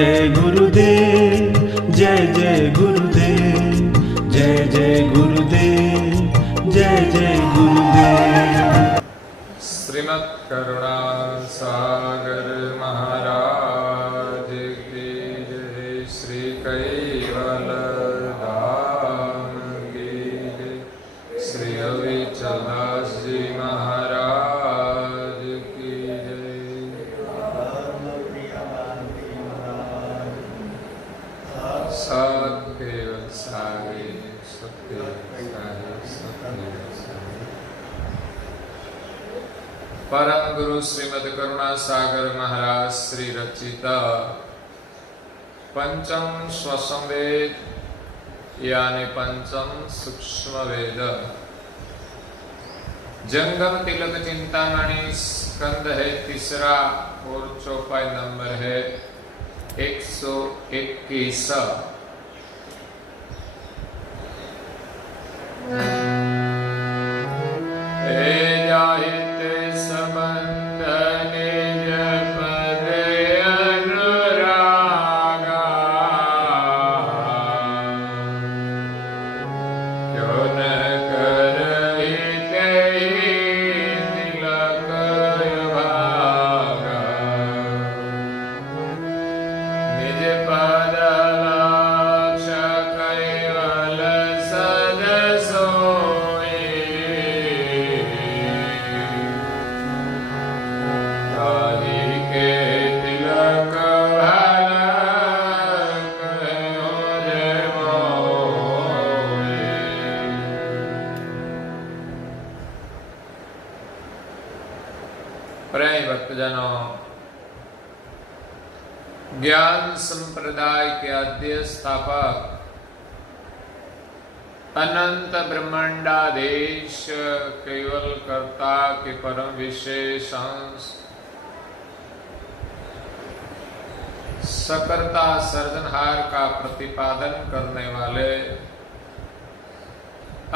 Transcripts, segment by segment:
जय गुरुदेव, जय जय गुरुदेव, जय जय गुरुदेव, जय जय गुरुदेव। श्रीमद् करुणा सागर महाराज की जय। श्री कैवल धाम की जय। श्री अविचलदास जी महाराज की जय। सत्य सागे सत्य सागे सत्य सागे। परम गुरु श्रीमद् करुणा सागर महाराज श्री रचिता पंचम स्वसम वेद यानी पंचम सूक्ष्म वेद जंगम तिलक चिंतामणि स्कंद है तीसरा और चौपाई नंबर है 121। ज्ञान संप्रदाय के आद्य स्थापक अनंत ब्रह्मांडाधीश केवल कर्ता के परम विशेष अंश सकर्ता सर्जनहार का प्रतिपादन करने वाले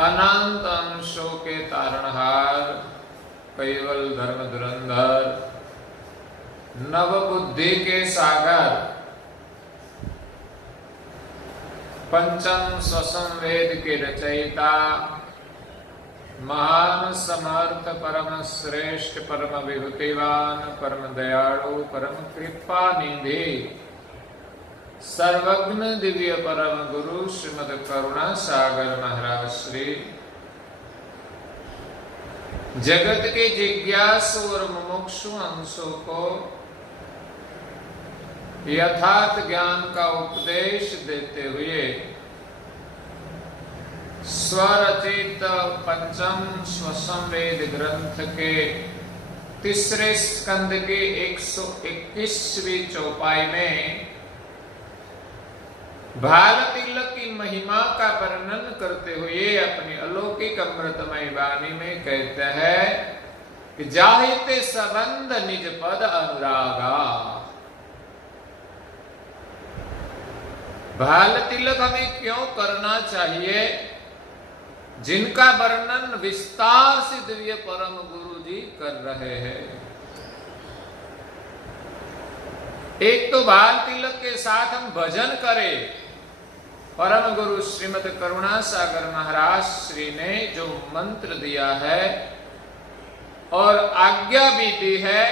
अनंत अंशों के तारणहार केवल धर्म धुरंधर नव बुद्धि के सागर पंचम स्वसम वेद के रचयिता महान समर्थ परम श्रेष्ठ परम विभूतिवान परम दयालु परम कृपा निधि सर्वज्ञ दिव्य परम गुरु श्रीमद् करुणा सागर महाराज श्री जगत के जिज्ञासु और मुमुक्षु अंशों को यथार्थ ज्ञान का उपदेश देते हुए स्वरचित पंचम स्वसम वेद ग्रंथ के तीसरे स्कंद के 121वीं चौपाई में भाल तिलक की महिमा का वर्णन करते हुए अपनी अलौकिक अमृतमय वाणी में कहते हैं कि जाहिते संबंध निज पद अनुरागा। भाल तिलक हमें क्यों करना चाहिए, जिनका वर्णन विस्तार से दिव्य परम गुरु जी कर रहे हैं। एक तो भाल तिलक के साथ हम भजन करें। परम गुरु श्रीमद् करुणा सागर महाराज श्री ने जो मंत्र दिया है और आज्ञा भी दी है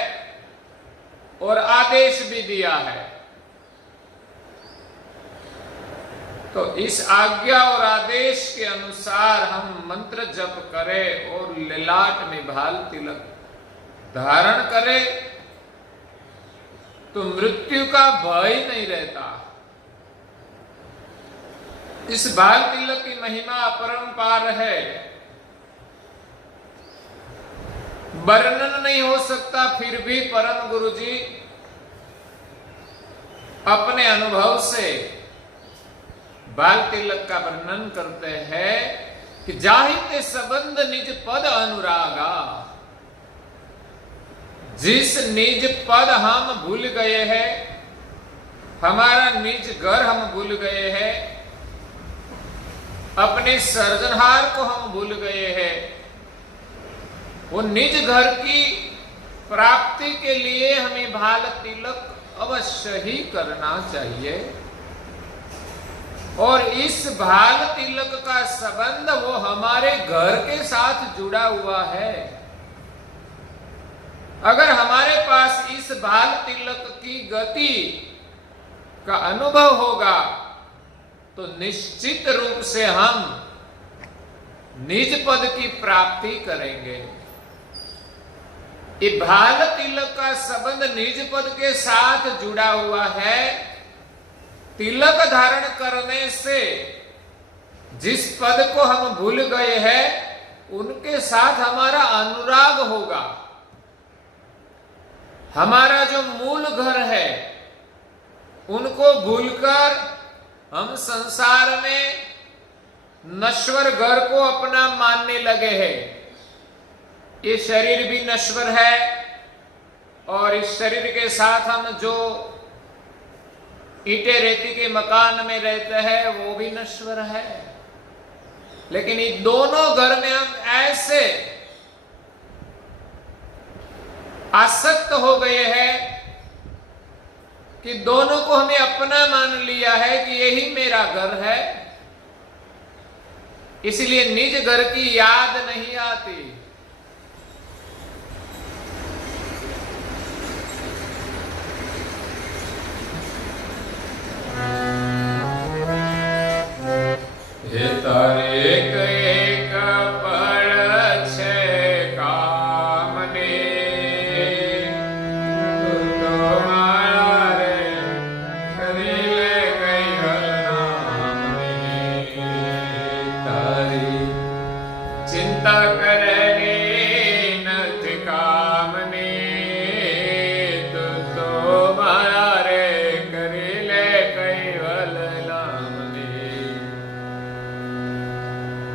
और आदेश भी दिया है, तो इस आज्ञा और आदेश के अनुसार हम मंत्र जप करें और ललाट में भाल तिलक धारण करें तो मृत्यु का भय नहीं रहता। इस भाल तिलक की महिमा अपरंपार है, वर्णन नहीं हो सकता। फिर भी परम गुरु जी अपने अनुभव से बाल तिलक का वर्णन करते हैं कि जाहिते संबंध निज पद अनुरागा। जिस निज पद हम भूल गए हैं, हमारा निज घर हम भूल गए हैं, अपने सर्जनहार को हम भूल गए हैं, वो निज घर की प्राप्ति के लिए हमें भाल तिलक अवश्य ही करना चाहिए। और इस भाल तिलक का संबंध वो हमारे घर के साथ जुड़ा हुआ है। अगर हमारे पास इस भाल तिलक की गति का अनुभव होगा तो निश्चित रूप से हम निज पद की प्राप्ति करेंगे। ये भाल तिलक का संबंध निज पद के साथ जुड़ा हुआ है। तिलक धारण करने से जिस पद को हम भूल गए हैं उनके साथ हमारा अनुराग होगा। हमारा जो मूल घर है उनको भूलकर हम संसार में नश्वर घर को अपना मानने लगे हैं। ये शरीर भी नश्वर है और इस शरीर के साथ हम जो ईंटे रेती के मकान में रहते हैं वो भी नश्वर है। लेकिन इन दोनों घर में हम ऐसे आसक्त हो गए हैं कि दोनों को हमें अपना मान लिया है कि यही मेरा घर है। इसलिए निज घर की याद नहीं आती। तारे एक पल छे कामने तुम्हारे शरीर गई नामने। तारी चिंता करेगी नथ कामने तुम्हारे करीले कैवल नामने।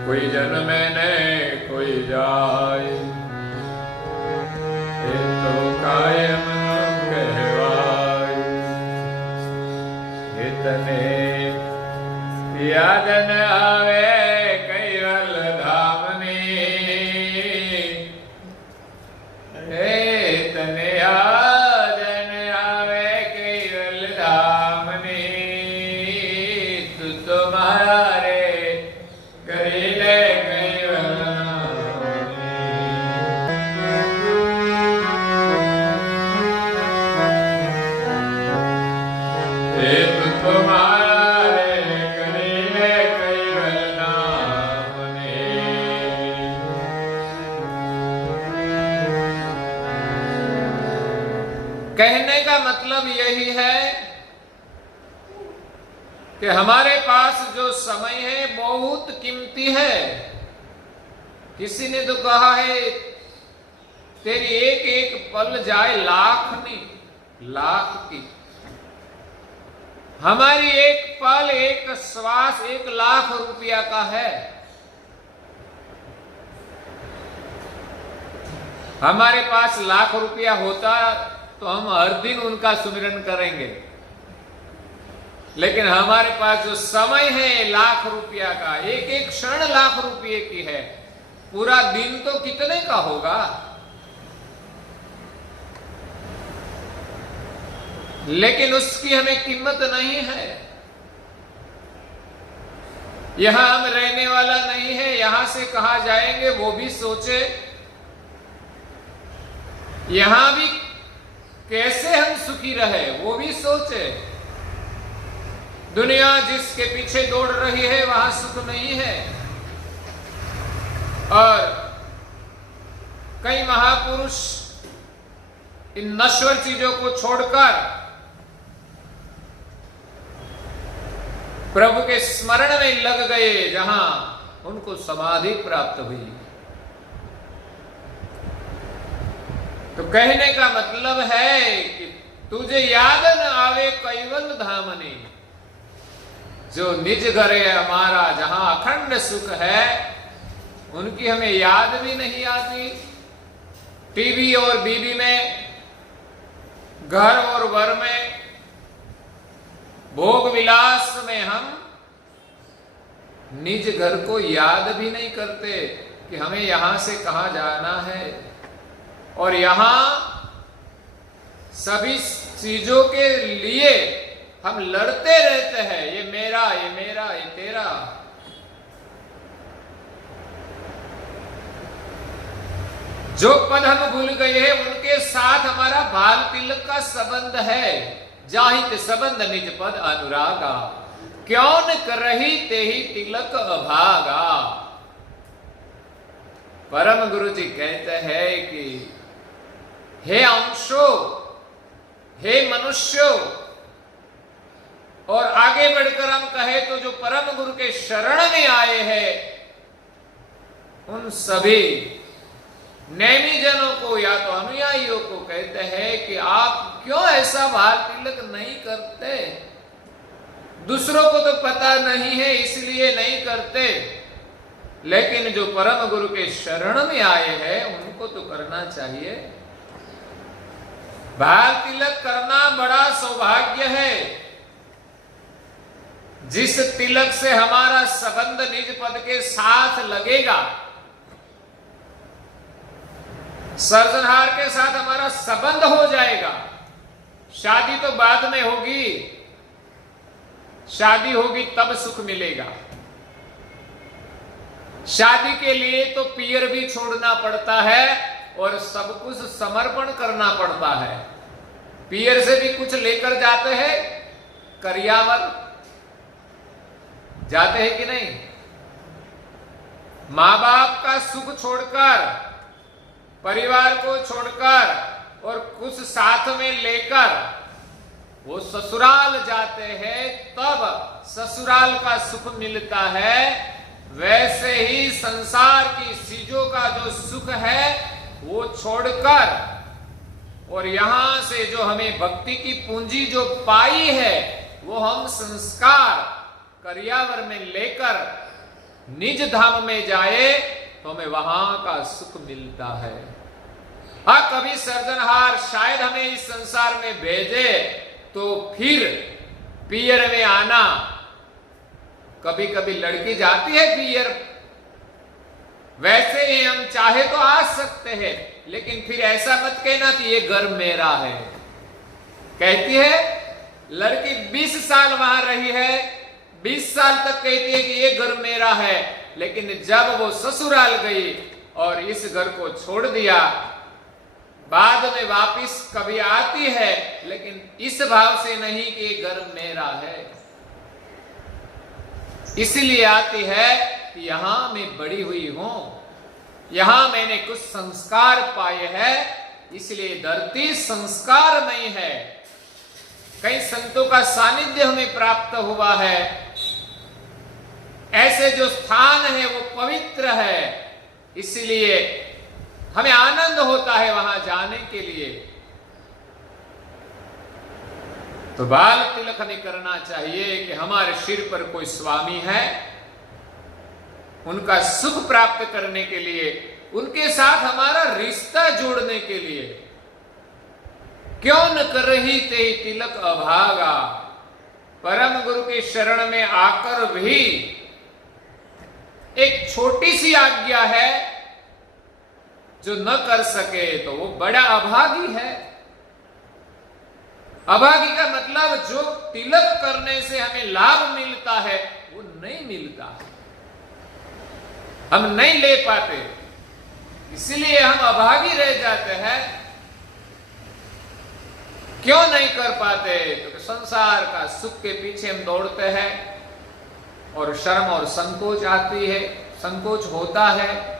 कोई जन्मे ने कोई जाए ये तो कायम कहवाए। इतने याद न आवे कैवल धामनी। इतने याद न आवे कैवल धामनी। तू तुम्हारे करीले कैवल नामनी। तू तुम्हारे करीले कैवल नामनी। कहने का मतलब यही है कि हमारे पास जो समय है बहुत कीमती है। किसी ने तो कहा है तेरी एक एक पल जाए लाख नहीं लाख की। हमारी एक पल एक श्वास 1 लाख रुपया का है। हमारे पास लाख रुपया होता तो हम हर दिन उनका सुमिरन करेंगे। लेकिन हमारे पास जो समय है लाख रुपया का, एक एक क्षण लाख रुपये की है। पूरा दिन तो कितने का होगा। लेकिन उसकी हमें कीमत नहीं है। यहां हम रहने वाला नहीं है। यहां से कहां जाएंगे वो भी सोचे। यहां भी कैसे हम सुखी रहे वो भी सोचे। दुनिया जिसके पीछे दौड़ रही है वहां सुख नहीं है। और कई महापुरुष इन नश्वर चीजों को छोड़कर प्रभु के स्मरण में लग गए, जहां उनको समाधि प्राप्त हुई। तो कहने का मतलब है कि तुझे याद न आवे कैवल धामनी। जो निज घर है हमारा, जहां अखंड सुख है, उनकी हमें याद भी नहीं आती। टीवी और बीवी में, घर और वर में, भोग विलास में हम निज घर को याद भी नहीं करते कि हमें यहां से कहां जाना है। और यहां सभी चीजों के लिए हम लड़ते रहते हैं, ये मेरा, ये मेरा, ये तेरा। जो पद हम भूल गए हैं उनके साथ हमारा बाल तिलक का संबंध है। जाहित संबंध निज पद अनुरागा, क्यों न करही तेहि तिलक अभागा। परम गुरु जी कहते हैं कि हे अंशो, हे मनुष्यों, और आगे बढ़कर हम कहे तो जो परम गुरु के शरण में आए हैं उन सभी नेमी जनों को या तो अनुयायियों को कहते हैं कि आप क्यों ऐसा बाल तिलक नहीं करते। दूसरों को तो पता नहीं है इसलिए नहीं करते, लेकिन जो परम गुरु के शरण में आए हैं उनको तो करना चाहिए। बाल तिलक करना बड़ा सौभाग्य है। जिस तिलक से हमारा संबंध निज पद के साथ लगेगा, सर्जनहार के साथ हमारा संबंध हो जाएगा। शादी तो बाद में होगी, शादी होगी तब सुख मिलेगा। शादी के लिए तो पियर भी छोड़ना पड़ता है और सब कुछ समर्पण करना पड़ता है। पियर से भी कुछ लेकर जाते हैं, करियावर जाते हैं कि नहीं। मां बाप का सुख छोड़कर, परिवार को छोड़कर और कुछ साथ में लेकर वो ससुराल जाते हैं, तब ससुराल का सुख मिलता है। वैसे ही संसार की चीजों का जो सुख है वो छोड़कर और यहां से जो हमें भक्ति की पूंजी जो पाई है वो हम संस्कार करियावर में लेकर निज धाम में जाए तो हमें वहां का सुख मिलता है। हाँ, कभी सर्जनहार शायद हमें इस संसार में भेजे तो फिर पियर में आना, कभी कभी लड़की जाती है पियर, वैसे ही हम चाहे तो आ सकते हैं, लेकिन फिर ऐसा मत कहना कि ये घर मेरा है। कहती है लड़की 20 साल वहां रही है, 20 साल तक कहती है कि ये घर मेरा है, लेकिन जब वो ससुराल गई और इस घर को छोड़ दिया, बाद में वापिस कभी आती है, लेकिन इस भाव से नहीं कि ये घर मेरा है। इसलिए आती है कि यहां मैं बड़ी हुई हूं, यहां मैंने कुछ संस्कार पाए हैं, इसलिए धरती संस्कारमयी है। कई संतों का सानिध्य हमें प्राप्त हुआ है, ऐसे जो स्थान है वो पवित्र है, इसलिए हमें आनंद होता है वहां जाने के लिए। तो बाल तिलक हमें करना चाहिए कि हमारे सिर पर कोई स्वामी है, उनका सुख प्राप्त करने के लिए, उनके साथ हमारा रिश्ता जोड़ने के लिए। क्यों न करही ते तिलक अभागा। परम गुरु के शरण में आकर भी एक छोटी सी आज्ञा है, जो न कर सके तो वो बड़ा अभागी है। अभागी का मतलब जो तिलक करने से हमें लाभ मिलता है वो नहीं मिलता है, हम नहीं ले पाते, इसलिए हम अभागी रह जाते हैं। क्यों नहीं कर पाते? क्योंकि संसार का सुख के पीछे हम दौड़ते हैं और शर्म और संकोच आती है, संकोच होता है,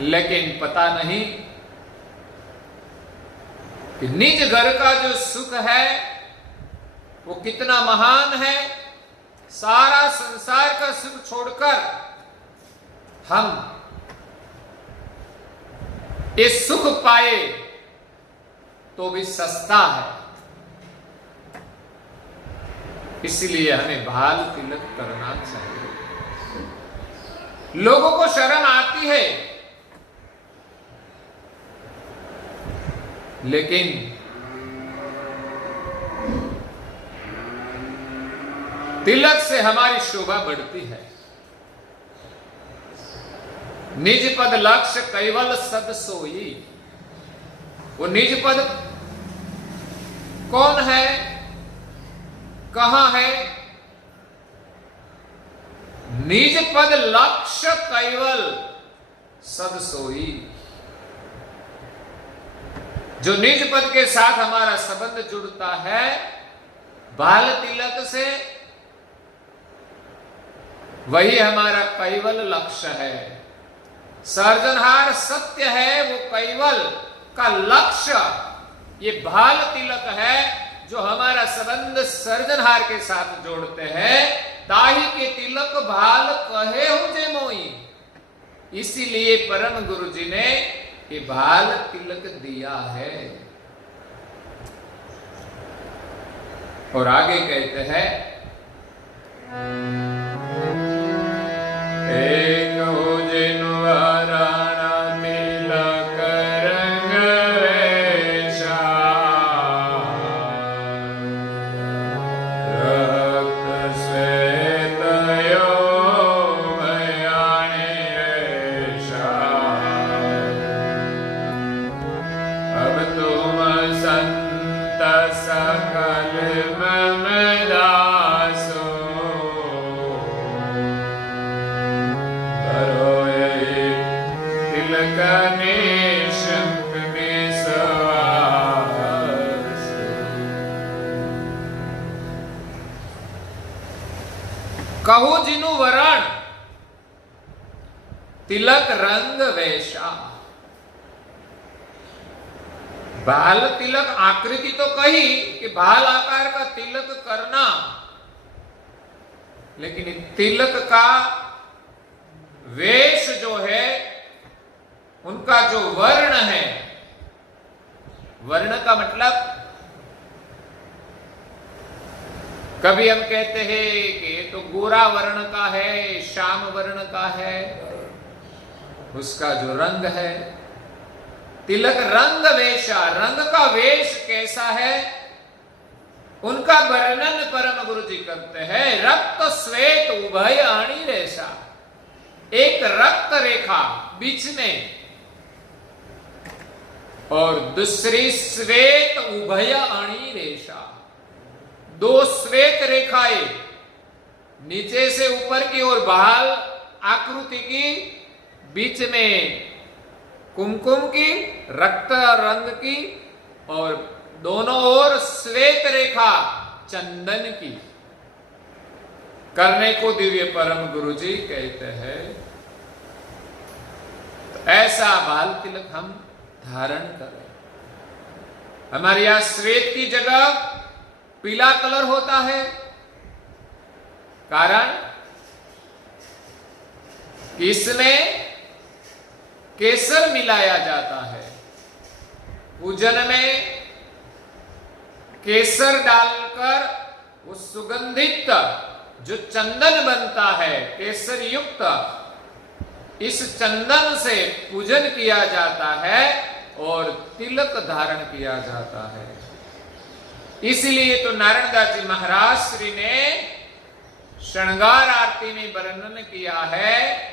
लेकिन पता नहीं कि निज घर का जो सुख है वो कितना महान है। सारा संसार का सुख छोड़कर हम ये सुख पाए तो भी सस्ता है, इसलिए हमें बाल तिलक करना चाहिए। लोगों को शर्म आती है, लेकिन तिलक से हमारी शोभा बढ़ती है। निज पद लक्ष्य कैवल सद सोई। वो निज पद कौन है, कहां है? निज पद लक्ष्य कैवल सद सोई। जो निज पद के साथ हमारा संबंध जुड़ता है बाल तिलक से, वही हमारा कैवल लक्ष्य है। सर्जनहार सत्य है, वो कैवल का लक्ष्य ये भाल तिलक है जो हमारा संबंध सर्जनहार के साथ जोड़ते हैं। ताही के तिलक भाल कहे हो जे मोई। इसीलिए परम गुरु जी ने ये भाल तिलक दिया है। और आगे कहते हैं, एक हो जिनु हराना तिलक रंग वेशा, रक्त श्वेत यो भयानि रेशा। अब तुम संत सकल मम दासो, करो ये तिलक निशंक निस्वास। कहो जिनु वरण तिलक रंग वेशा। बाल तिलक आकृति तो कही कि बाल आकार का तिलक करना, लेकिन तिलक का वेश जो है, उनका जो वर्ण है, वर्ण का मतलब कभी हम कहते हैं कि ये तो गोरा वर्ण का है, श्याम वर्ण का है, उसका जो रंग है। तिलक रंग वेशा, रंग का वेश कैसा है उनका वर्णन परम गुरु जी करते हैं। रक्त श्वेत उभय अणि रेशा, एक रक्त रेखा बीच में और दूसरी श्वेत उभय अणि रेशा, दो श्वेत रेखाएं नीचे से ऊपर की ओर बहाल आकृति की, बीच में कुमकुम की, रक्त रंग की, और दोनों ओर श्वेत रेखा चंदन की करने को दिव्य परम गुरु जी कहते हैं। तो ऐसा बाल तिलक हम धारण करें। हमारे यहां श्वेत की जगह पीला कलर होता है, कारण इसमें केसर मिलाया जाता है। पूजन में केसर डालकर उस सुगंधित जो चंदन बनता है केसर युक्त, इस चंदन से पूजन किया जाता है और तिलक धारण किया जाता है। इसलिए तो नारायणदास जी महाराज श्री ने श्रृंगार आरती में वर्णन किया है,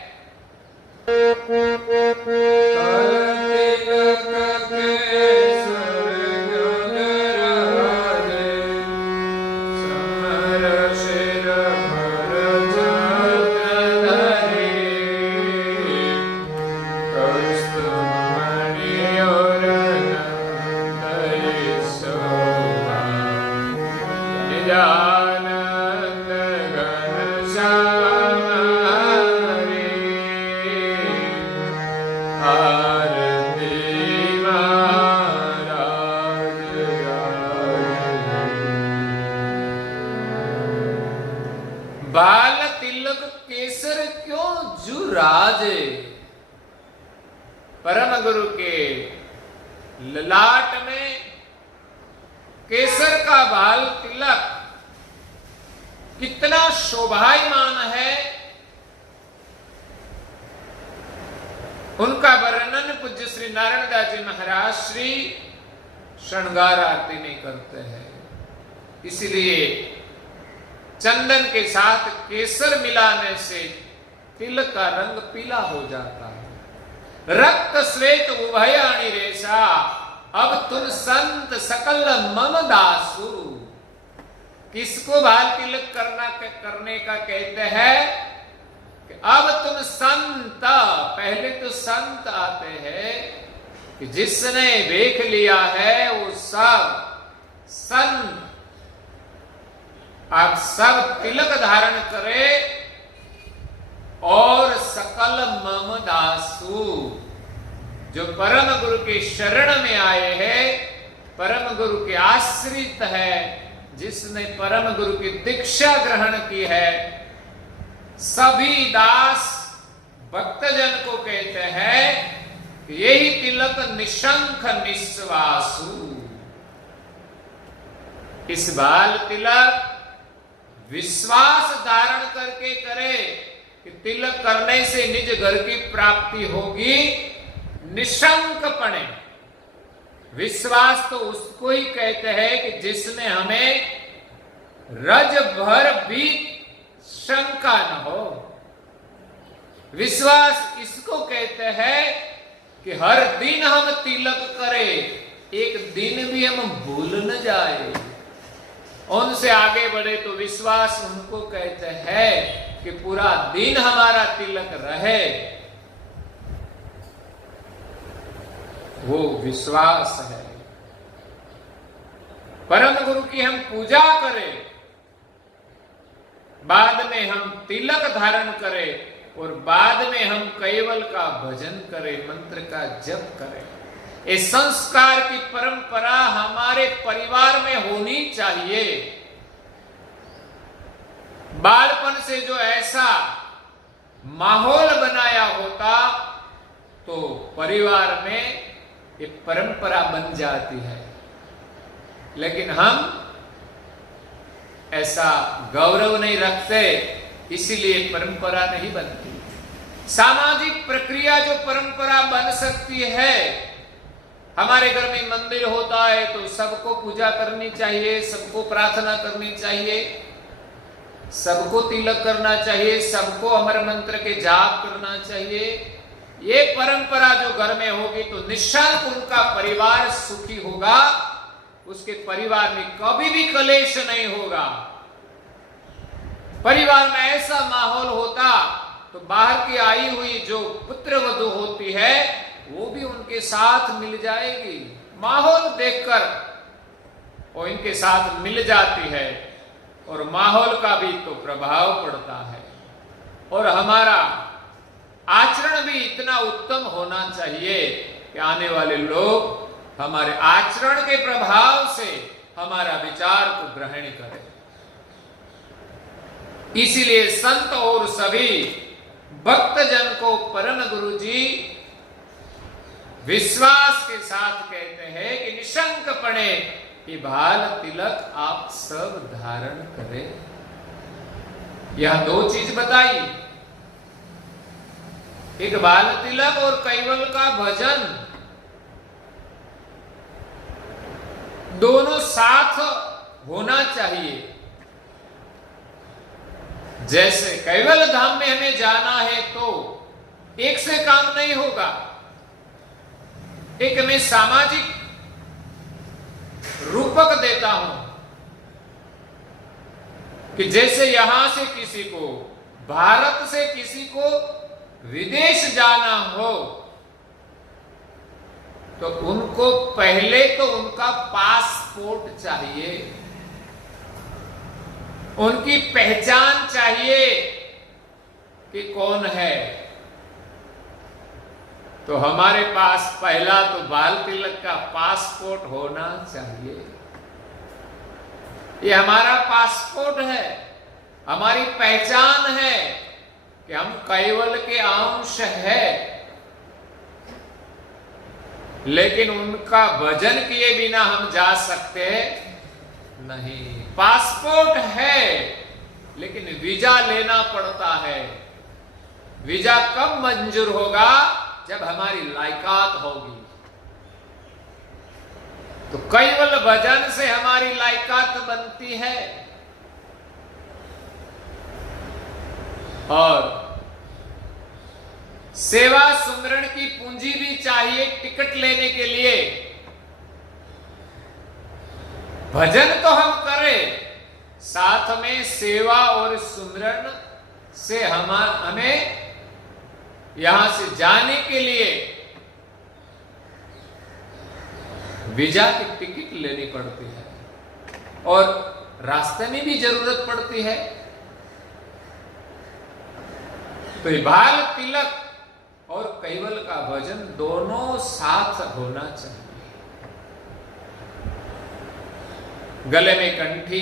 बाल तिलक केसर क्यों जुराजे। परम गुरु के ललाट में केसर का बाल तिलक कितना शोभायमान है, उनका वर्णन पूज्य श्री नारायणदास जी महाराज श्री श्रृंगार आरती में करते हैं। इसलिए चंदन के साथ केसर मिलाने से तिलक का रंग पीला हो जाता है। रक्त श्वेत उभय अणि रेशा, अब तुम संत सकल मम दासु। किसको बाल तिलक करने का कहते हैं कि अब तुम संत, पहले तो संत आते हैं कि जिसने देख लिया है वो सब संत। आप सब तिलक धारण करे और सकल मम दासु, जो परम गुरु के शरण में आए हैं, परम गुरु के आश्रित है, जिसने परम गुरु की दीक्षा ग्रहण की है, सभी दास भक्तजन को कहते हैं कि यही तिलक निशंक निस्वासु। इस बाल तिलक विश्वास धारण करके करे कि तिलक करने से निज घर की प्राप्ति होगी, निशंकपणे। विश्वास तो उसको ही कहते हैं कि जिसमें हमें रज भर भी शंका न हो। विश्वास इसको कहते हैं कि हर दिन हम तिलक करें, एक दिन भी हम भूल न जाए, उनसे आगे बढ़े, तो विश्वास उनको कहते हैं कि पूरा दिन हमारा तिलक रहे, वो विश्वास है। परम गुरु की हम पूजा करें, बाद में हम तिलक धारण करें और बाद में हम कैवल का भजन करें, मंत्र का जप करें। इस संस्कार की परंपरा हमारे परिवार में होनी चाहिए। बालपन से जो ऐसा माहौल बनाया होता तो परिवार में ये परंपरा बन जाती है, लेकिन हम ऐसा गौरव नहीं रखते, इसीलिए परंपरा नहीं बनती। सामाजिक प्रक्रिया जो परंपरा बन सकती है, हमारे घर में मंदिर होता है तो सबको पूजा करनी चाहिए, सबको प्रार्थना करनी चाहिए, सबको तिलक करना चाहिए, सबको अमर मंत्र के जाप करना चाहिए। ये परंपरा जो घर में होगी तो निश्चय उनका परिवार सुखी होगा, उसके परिवार में कभी भी कलेश नहीं होगा। परिवार में ऐसा माहौल होता तो बाहर की आई हुई जो पुत्र वधू होती है वो भी उनके साथ मिल जाएगी। माहौल देखकर वो इनके साथ मिल जाती है और माहौल का भी तो प्रभाव पड़ता है। और हमारा आचरण भी इतना उत्तम होना चाहिए कि आने वाले लोग हमारे आचरण के प्रभाव से हमारा विचार को ग्रहण करें। इसीलिए संत और सभी भक्तजन को परम गुरु जी विश्वास के साथ कहते हैं कि निशंकपणे कि बाल तिलक आप सब धारण करें। यह दो चीज बताई, एक बाल तिलक और कैवल का भजन, दोनों साथ होना चाहिए। जैसे कैवल धाम में हमें जाना है तो एक से काम नहीं होगा, एक मैं सामाजिक रूपक देता हूं कि जैसे यहां से किसी को, भारत से किसी को विदेश जाना हो तो उनको पहले तो उनका पासपोर्ट चाहिए, उनकी पहचान चाहिए कि कौन है। तो हमारे पास पहला तो बाल तिलक का पासपोर्ट होना चाहिए। ये हमारा पासपोर्ट है, हमारी पहचान है कि हम कैवल के अंश है। लेकिन उनका भजन किए बिना हम जा सकते नहीं। पासपोर्ट है लेकिन वीजा लेना पड़ता है। वीजा कब मंजूर होगा? जब हमारी लायकात होगी। तो कैवल भजन से हमारी लायकात बनती है। और सेवा सुमरण की पूंजी भी चाहिए टिकट लेने के लिए। भजन तो हम करें, साथ में सेवा और सुमिरन से हमें यहां से जाने के लिए वीजा की टिकट लेनी पड़ती है और रास्ते में भी जरूरत पड़ती है। तो ये बाल तिलक और कैवल का भजन दोनों साथ होना चाहिए। गले में कंठी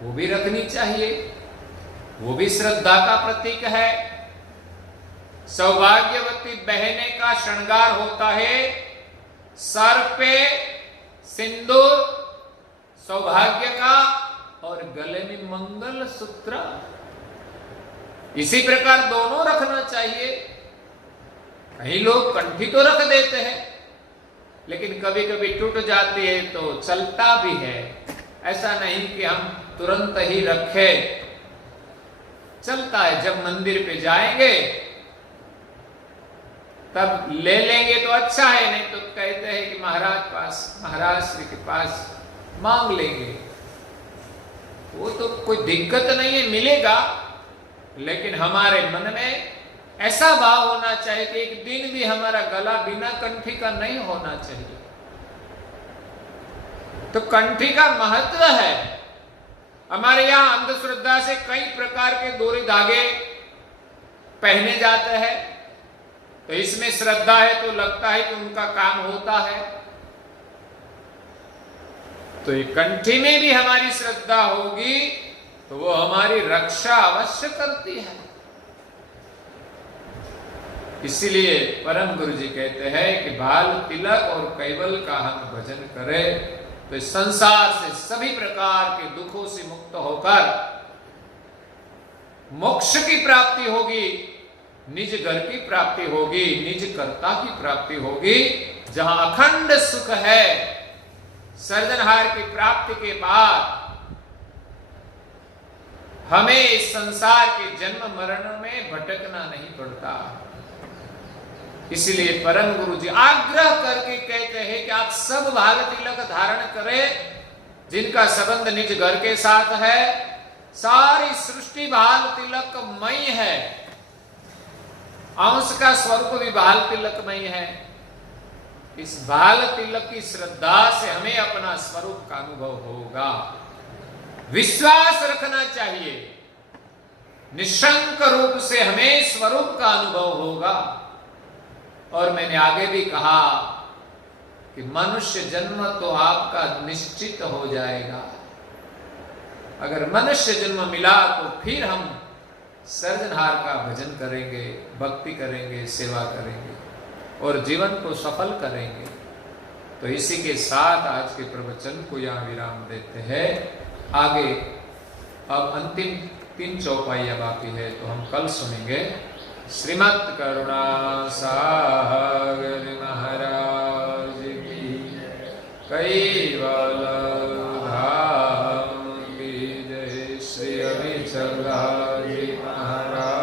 वो भी रखनी चाहिए, वो भी श्रद्धा का प्रतीक है। सौभाग्यवती बहने का श्रृंगार होता है सर पे सिंदूर सौभाग्य का और गले में मंगल सूत्र। इसी प्रकार दोनों रखना चाहिए। कई लोग कंठी तो रख देते हैं लेकिन कभी कभी टूट जाती है तो चलता भी है। ऐसा नहीं कि हम तुरंत ही रखें, चलता है। जब मंदिर पे जाएंगे तब ले लेंगे तो अच्छा है, नहीं तो कहते हैं कि महाराज श्री के पास मांग लेंगे। वो तो कोई दिक्कत नहीं है, मिलेगा। लेकिन हमारे मन में ऐसा भाव होना चाहिए कि एक दिन भी हमारा गला बिना कंठी का नहीं होना चाहिए। तो कंठी का महत्व है। हमारे यहाँ अंधश्रद्धा से कई प्रकार के डोरी धागे पहने जाते हैं। तो इसमें श्रद्धा है तो लगता है कि उनका काम होता है। तो ये कंठी में भी हमारी श्रद्धा होगी तो वो हमारी रक्षा अवश्य करती है। इसीलिए परम गुरु जी कहते हैं कि बाल तिलक और कैवल का हम भजन करें तो इस संसार से सभी प्रकार के दुखों से मुक्त होकर मोक्ष की प्राप्ति होगी, निज घर की प्राप्ति होगी, निज कर्ता की प्राप्ति होगी, जहां अखंड सुख है। सर्जनहार की प्राप्ति के बाद हमें इस संसार के जन्म मरण में भटकना नहीं पड़ता। इसलिए परम गुरु जी आग्रह करके कहते हैं कि आप सब भाल तिलक धारण करें जिनका संबंध निज घर के साथ है। सारी सृष्टि भाल तिलकमय है, अंश का स्वरूप भी भाल तिलकमय है। इस भाल तिलक की श्रद्धा से हमें अपना स्वरूप का अनुभव होगा। विश्वास रखना चाहिए, निशंक रूप से हमें स्वरूप का अनुभव होगा। और मैंने आगे भी कहा कि मनुष्य जन्म तो आपका निश्चित हो जाएगा। अगर मनुष्य जन्म मिला तो फिर हम सर्जनहार का भजन करेंगे, भक्ति करेंगे, सेवा करेंगे और जीवन को सफल करेंगे। तो इसी के साथ आज के प्रवचन को यहाँ विराम देते हैं। आगे अब अंतिम 3 चौपाइयां बाकी है तो हम कल सुनेंगे। श्रीमद् करुणा सागर महाराज की कैवल धाम की जय। श्री अभिचल महाराज।